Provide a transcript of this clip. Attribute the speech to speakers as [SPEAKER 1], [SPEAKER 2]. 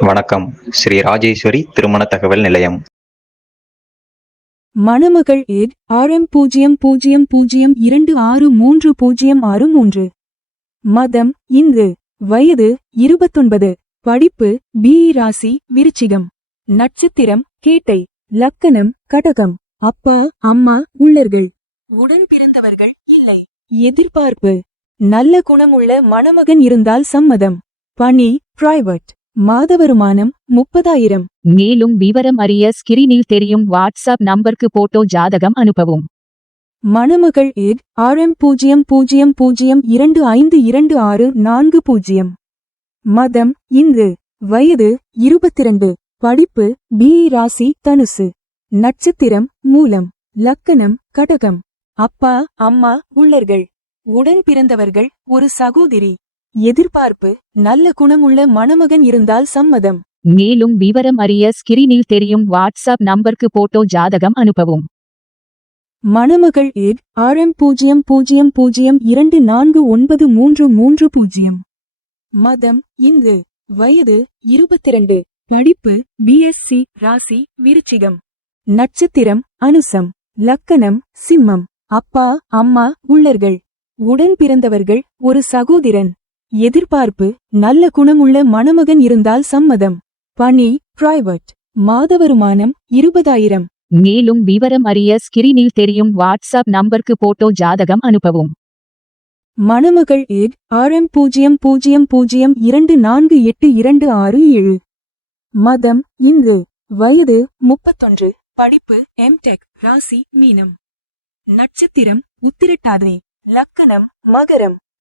[SPEAKER 1] வணக்கம். ஸ்ரீ ராஜேஸ்வரி திருமண தகவல் நிலையம்.
[SPEAKER 2] மணமகள் எட் ஆர்எம் பூஜ்ஜியம் பூஜ்ஜியம் பூஜ்ஜியம் இரண்டு ஆறு மூன்று பூஜ்ஜியம் ஆறு மூன்று. மதம் இந்து வயது இருபத்தொன்பது. படிப்பு பிஇ ராசி விருச்சிகம். நட்சத்திரம் கேட்டை. லக்கணம் கடகம். அப்பா அம்மா உள்ளர்கள். உடன் பிறந்தவர்கள் இல்லை. எதிர்பார்ப்பு. நல்ல குணமுள்ள மணமகன் இருந்தால் சம்மதம். பணி பிரைவேட் மாத வருமானம் முப்பதாயிரம்.
[SPEAKER 3] மேலும் விவரம் அறிய ஸ்கிரீனில் தெரியும் வாட்ஸ்அப் நம்பருக்கு போட்டோ ஜாதகம் அனுப்பவும்.
[SPEAKER 2] மணமகள் எட் ஆர்எம் பூஜ்ஜியம் பூஜ்ஜியம் பூஜ்ஜியம் இரண்டு ஐந்து இரண்டு ஆறு நான்கு பூஜ்ஜியம். மதம் இந்து வயது இருபத்திரண்டு. படிப்பு பிஇ ராசி தனுசு. நட்சத்திரம் மூலம். லக்கணம் கடகம். அப்பா அம்மா உள்ளர்கள். உடன் பிறந்தவர்கள் ஒரு சகோதரி. எதிர்பார்ப்பு நல்ல குணமுள்ள மணமகன் இருந்தால் சம்மதம்.
[SPEAKER 3] மேலும் விவரம் அறிய ஸ்கிரீனில் தெரியும் வாட்ஸ்அப் நம்பருக்கு போட்டோ ஜாதகம் அனுப்பவும்.
[SPEAKER 2] மணமகள் எட் ஆர்எம் பூஜ்ஜியம் பூஜ்ஜியம் பூஜ்ஜியம் இரண்டு நான்கு ஒன்பது மூன்று மூன்று பூஜ்ஜியம். மதம் இந்து. வயது இருபத்திரண்டு. படிப்பு பிஎஸ்சி ராசி விருச்சிகம். நட்சத்திரம் அனுசம். லக்கணம் சிம்மம். அப்பா அம்மா உள்ளர்கள். உடன் பிறந்தவர்கள் ஒரு சகோதரன். எதிர்பார்ப்பு நல்ல குணமுள்ள மணமகன் இருந்தால் சம்மதம். பணி பிரைவேட் மாத வருமானம் இருபதாயிரம்.
[SPEAKER 3] மேலும் விவரம் அறிய ஸ்கிரீனில் தெரியும் வாட்ஸ்அப் நம்பருக்கு போட்டோ ஜாதகம் அனுப்பவும்.
[SPEAKER 2] மணமகள் எட் ஆர்எம் பூஜ்ஜியம் பூஜ்ஜியம் பூஜ்ஜியம் இரண்டு நான்கு எட்டு இரண்டு ஆறு ஏழு. மதம் இந்து வயது முப்பத்தொன்று. படிப்பு எம்டெக் ராசி மீனம். நட்சத்திரம் உத்திரட்டாதே. லக்கணம் மகரம்.